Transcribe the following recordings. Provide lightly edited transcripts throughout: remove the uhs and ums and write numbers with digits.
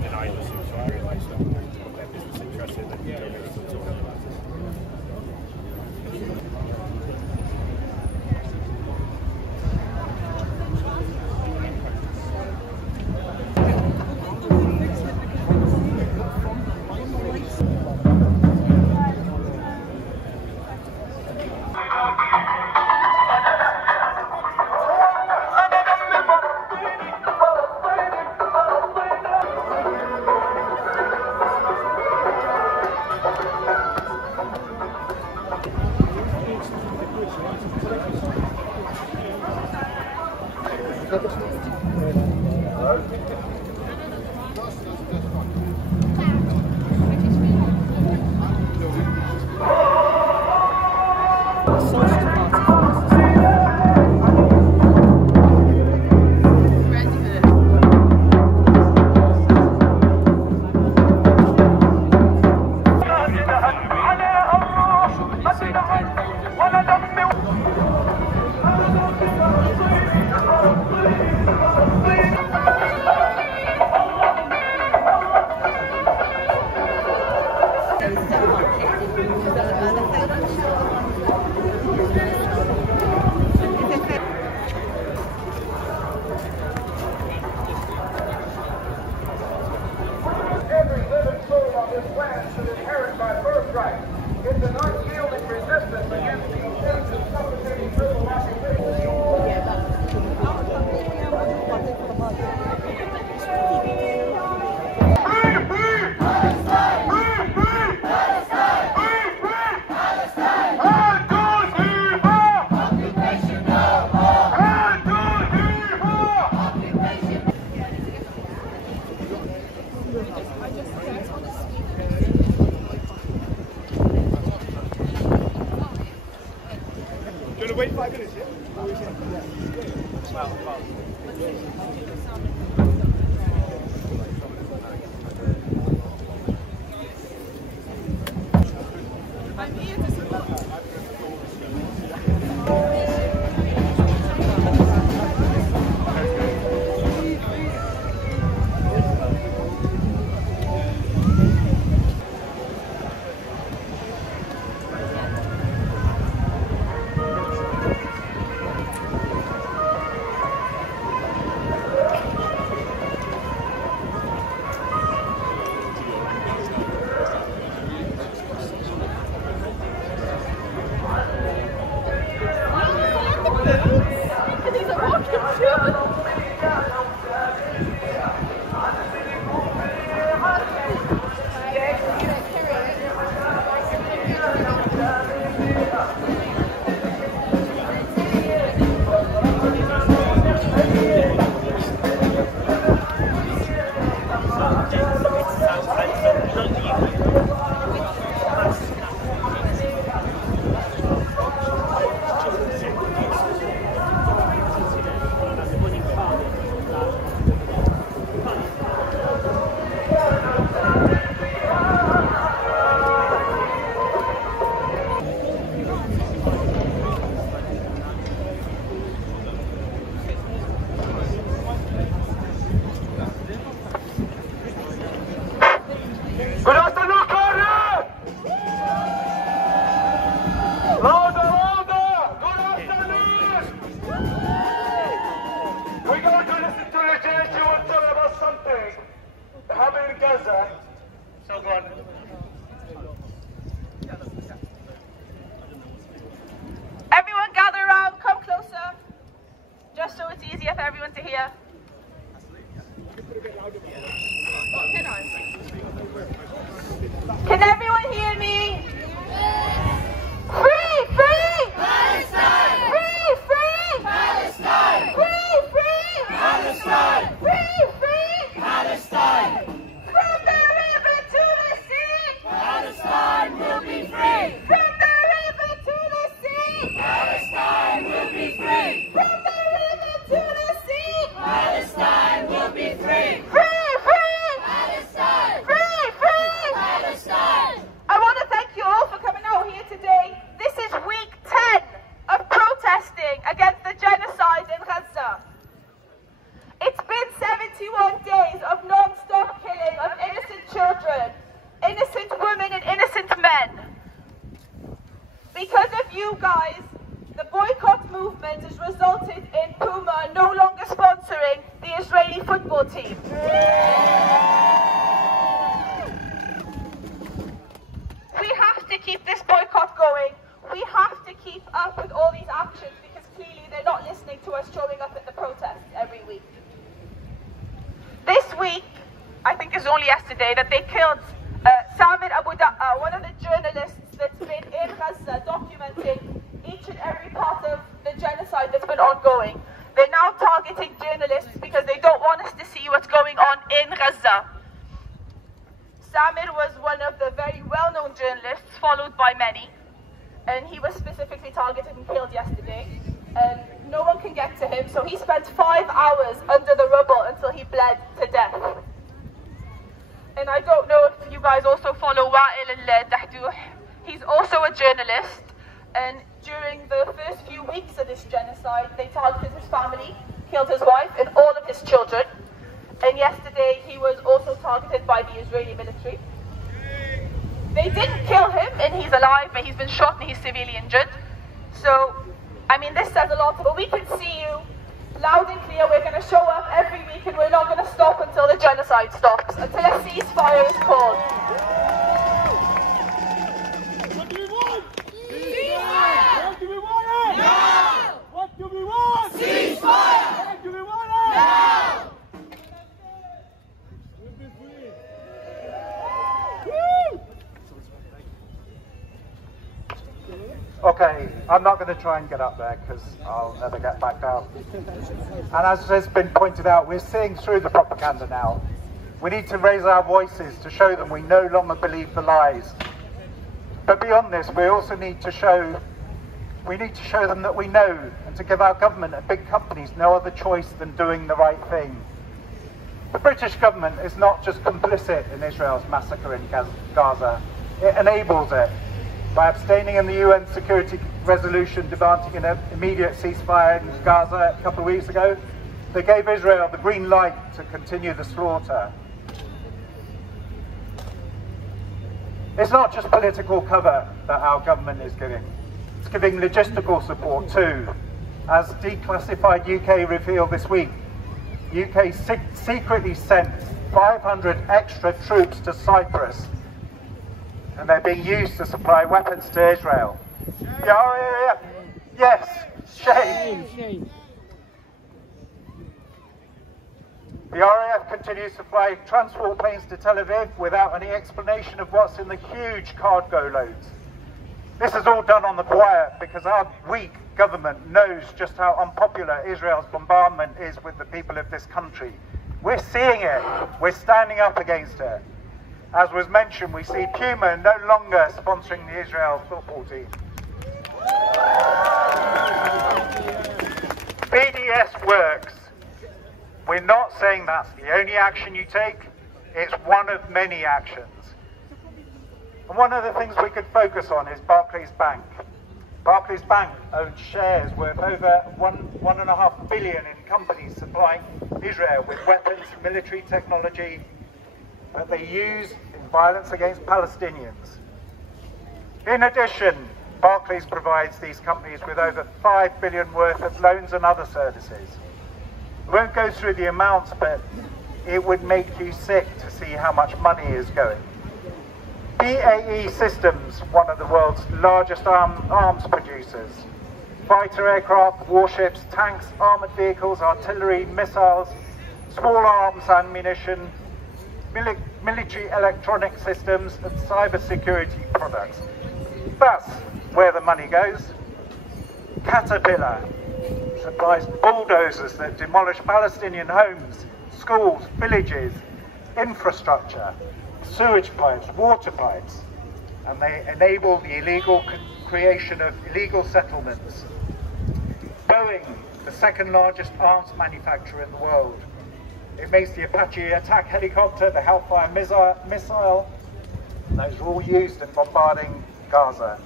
then I just so I realised that their business interested and they really took to it. Wait 5 minutes, yeah? Gaza. So go on. Everyone gather around, come closer. Just so it's easier for everyone to hear. Can everyone hear me? Free, free! Palestine! Free, free! Palestine! Free, free! Palestine! Free, free! Palestine! From the river to the sea! Palestine will be free! From the river to the sea! Palestine will be free! From the river to the sea! Palestine will be free! Free, free! Palestine! children, innocent women and innocent men. Because of you guys, the boycott movement has resulted in Puma no longer sponsoring the Israeli football team. We have to keep this boycott going. We have to keep up with all these actions because clearly they're not listening to us showing up at the protests every week. This week, I think it was only yesterday, that they killed Samir Abu Da'a, one of the journalists that's been in Gaza documenting each and every part of the genocide that's been ongoing. They're now targeting journalists because they don't want us to see what's going on in Gaza. Samir was one of the very well-known journalists, followed by many, and he was specifically targeted and killed yesterday. And no one can get to him, so he spent 5 hours under the rubble until he bled to death. And I don't know if you guys also follow Wa'il al-Dahdouh. He's also a journalist, and during the first few weeks of this genocide, they targeted his family, killed his wife and all of his children. And yesterday, he was also targeted by the Israeli military. They didn't kill him, and he's alive, but he's been shot and he's severely injured. So, I mean, this says a lot, but we can see you loud and clear. We're going to show up every week, and we're not going to stop until the genocide stops, until a ceasefire is called. What do we want? Ceasefire! What do we want it? No! What do we want? Ceasefire! What do we want it? No! Okay, I'm not going to try and get up there because I'll never get back down. And as has been pointed out, we're seeing through the propaganda now. We need to raise our voices to show them we no longer believe the lies. But beyond this, we also need to show them that we know, and to give our government and big companies no other choice than doing the right thing. The British government is not just complicit in Israel's massacre in Gaza, it enables it. By abstaining in the UN Security Resolution demanding an immediate ceasefire in Gaza a couple of weeks ago, they gave Israel the green light to continue the slaughter. It's not just political cover that our government is giving. It's giving logistical support too. As declassified UK revealed this week, UK secretly sent 500 extra troops to Cyprus, and they're being used to supply weapons to Israel. Yeah, yes, shame. The RAF continues to fly transport planes to Tel Aviv without any explanation of what's in the huge cargo loads. This is all done on the quiet because our weak government knows just how unpopular Israel's bombardment is with the people of this country. We're seeing it. We're standing up against it. As was mentioned, we see Puma no longer sponsoring the Israel football team. BDS works. We're not saying that's the only action you take. It's one of many actions. And one of the things we could focus on is Barclays Bank. Barclays Bank owns shares worth over $1.5 billion in companies supplying Israel with weapons, military technology that they use in violence against Palestinians. In addition, Barclays provides these companies with over $5 billion worth of loans and other services. I won't go through the amounts, but it would make you sick to see how much money is going. BAE Systems, one of the world's largest arms producers. Fighter aircraft, warships, tanks, armoured vehicles, artillery, missiles, small arms ammunition, military electronic systems and cyber security products. That's where the money goes. Caterpillar supplies bulldozers that demolish Palestinian homes, schools, villages, infrastructure, sewage pipes, water pipes, and they enable the illegal creation of illegal settlements. Boeing, the second largest arms manufacturer in the world. It makes the Apache attack helicopter, the Hellfire missile, and those are all used in bombarding Gaza.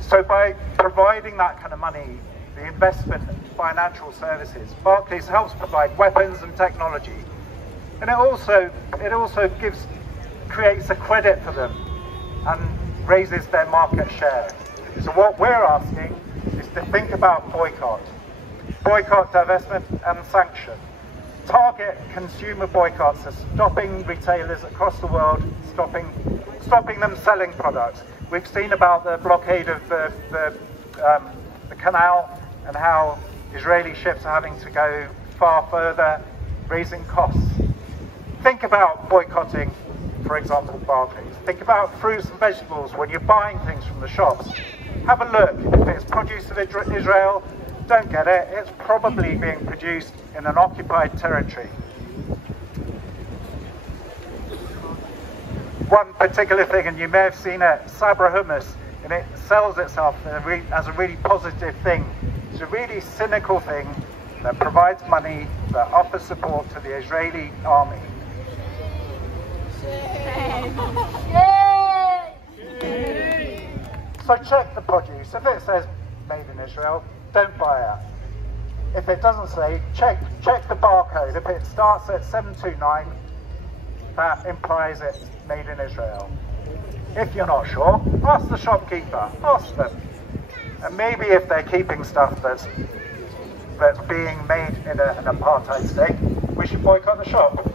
So by providing that kind of money, the investment and financial services, Barclays helps provide weapons and technology. And it also creates a credit for them and raises their market share. So what we're asking is to think about boycott, divestment and sanction. Target consumer boycotts are stopping retailers across the world, stopping them selling products. We've seen about the blockade of the canal and how Israeli ships are having to go far further, raising costs. Think about boycotting, for example, Barclays. Think about fruits and vegetables when you're buying things from the shops. Have a look. If it's produce of Israel, don't get it. It's probably being produced in an occupied territory. One particular thing, and you may have seen it, Sabra hummus, and it sells itself as a really positive thing. It's a really cynical thing that provides money, that offers support to the Israeli army. So check the produce. If it says made in Israel, don't buy it. If it doesn't say, check the barcode. If it starts at 729, that implies it's made in Israel. If you're not sure, ask the shopkeeper, ask them. And maybe if they're keeping stuff that's being made in an apartheid state, we should boycott the shop.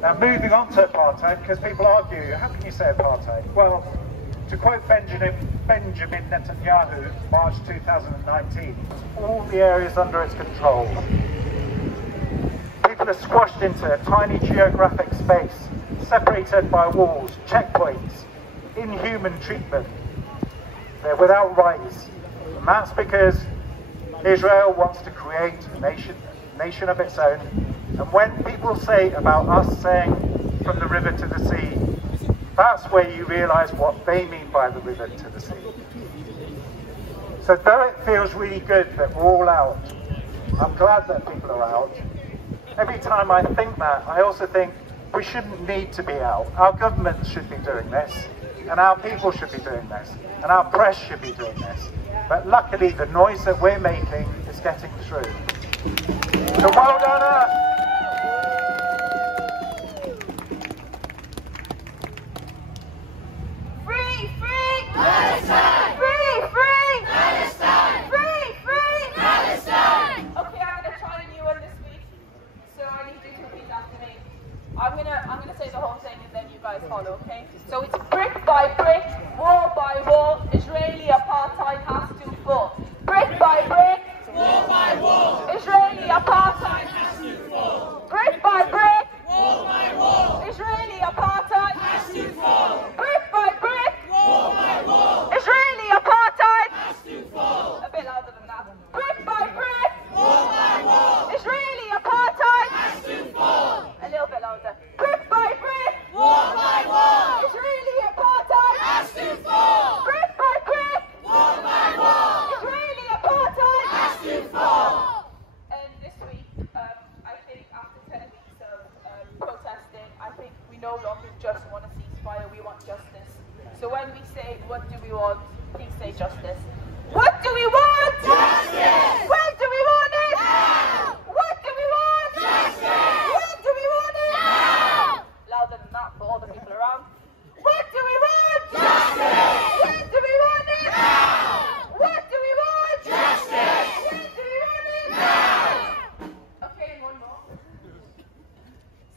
Now moving on to apartheid, because people argue, how can you say apartheid? Well, to quote Benjamin Netanyahu, March 2019, all the areas under its control. People are squashed into a tiny geographic space, separated by walls, checkpoints, inhuman treatment. They're without rights. And that's because Israel wants to create a nation of its own. And when people say about us saying from the river to the sea, that's where you realise what they mean by the river to the sea. So though it feels really good that we're all out, I'm glad that people are out. Every time I think that, I also think we shouldn't need to be out. Our government should be doing this, and our people should be doing this, and our press should be doing this. But luckily the noise that we're making is getting through. So well done us! Free, free Palestine! Free, free Palestine! Free, free Palestine! Okay, I'm gonna try a new one this week. So I need you to repeat after me. I'm gonna say the whole thing and then you guys follow, okay? So it's brick by brick, wall by wall, Israeli apartheid has to fall. Brick by brick, wall by wall, Israeli apartheid has to fall. Brick by brick, wall by wall, Israeli apartheid has to fall. Brick by brick, wall by wall, Israeli apartheid has to fall. A bit louder than that. Brick by brick, wall by wall, Israeli apartheid has to fall. A little bit louder. Brick by brick, wall by wall, Israeli apartheid has to fall. Brick by brick, wall by wall, Israeli apartheid has to fall. And this week, I think after 10 weeks of protesting, I think we no longer just want a ceasefire, we want justice. So when we say, what do we want, please say justice. What do we want? Justice! When do we want it? Now! What do we want? Justice! When do we want it? Now! Louder than that for all the people around. What do we want? Justice! When do we want it? Now! What do we want? Justice! When do we want it? Now! Okay, one more.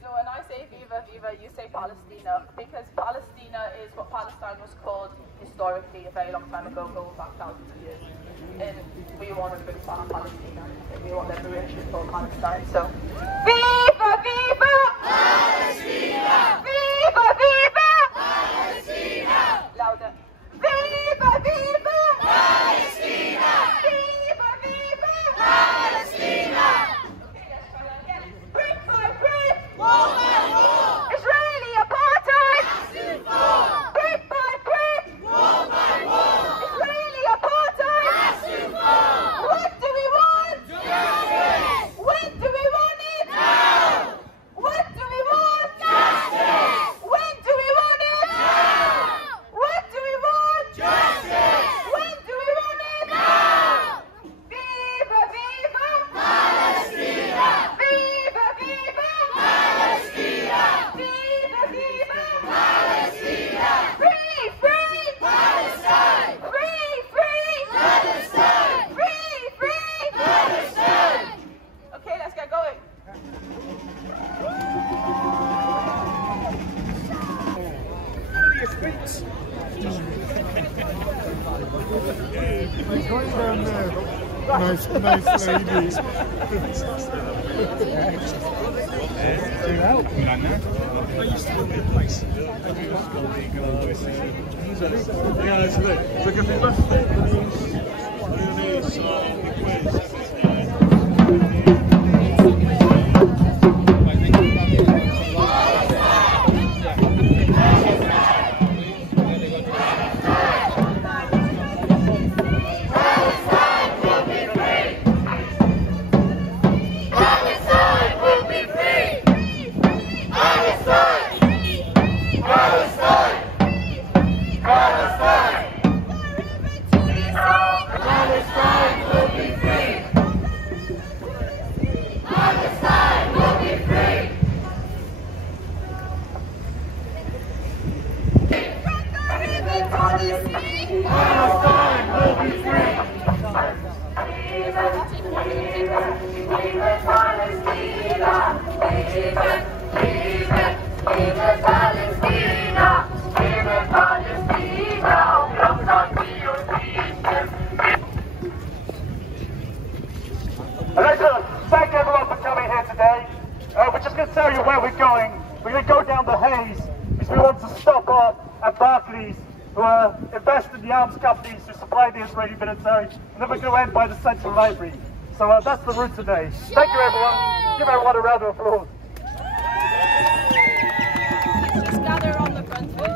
So when I say Viva, Viva, you say Palestina, because Palestina is what Palestine was called historically a very long time ago, going back thousands of years. And we want to bring back Palestina, and we want liberation for Palestine. So, Viva, Viva! Palestina! Viva, Viva! Palestina! Louder. Viva, Viva! Palestina! Viva, Viva! Palestina! Okay, let's try that again. Brick by brick, wall by wall, Israeli apartheid has to fall. Brick by brick, wall by wall, Israeli apartheid has to fall. What do we want? Justice! When do we want it? Now! Right down there. Nice lady. I used to live in a place. Yeah, it's a good thing. I'd like to thank everyone for coming here today. We're just going to tell you where we're going. We're going to go down the Hayes because we want to stop off at Barclays, who invest in the arms companies who supply the Israeli military, and then we're going to end by the Central Library. So that's the route today. Thank you, everyone. Give everyone a round of applause. Just gather on the front.